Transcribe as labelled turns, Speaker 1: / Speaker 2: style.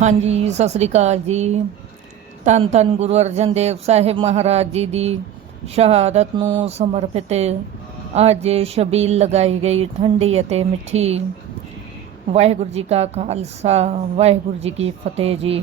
Speaker 1: ਹਾਂਜੀ, ਸਤਿ ਸ੍ਰੀ ਅਕਾਲ ਜੀ। ਧੰਨ ਧੰਨ ਗੁਰੂ ਅਰਜਨ ਦੇਵ ਸਾਹਿਬ ਮਹਾਰਾਜ ਜੀ ਦੀ ਸ਼ਹਾਦਤ ਨੂੰ ਸਮਰਪਿਤ ਅੱਜ ਸ਼ਬੀਲ ਲਗਾਈ ਗਈ ਠੰਡੀ ਅਤੇ ਮਿੱਠੀ। ਵਾਹਿਗੁਰੂ ਜੀ ਕਾ ਖਾਲਸਾ, ਵਾਹਿਗੁਰੂ ਜੀ ਕੀ ਫਤਿਹ ਜੀ।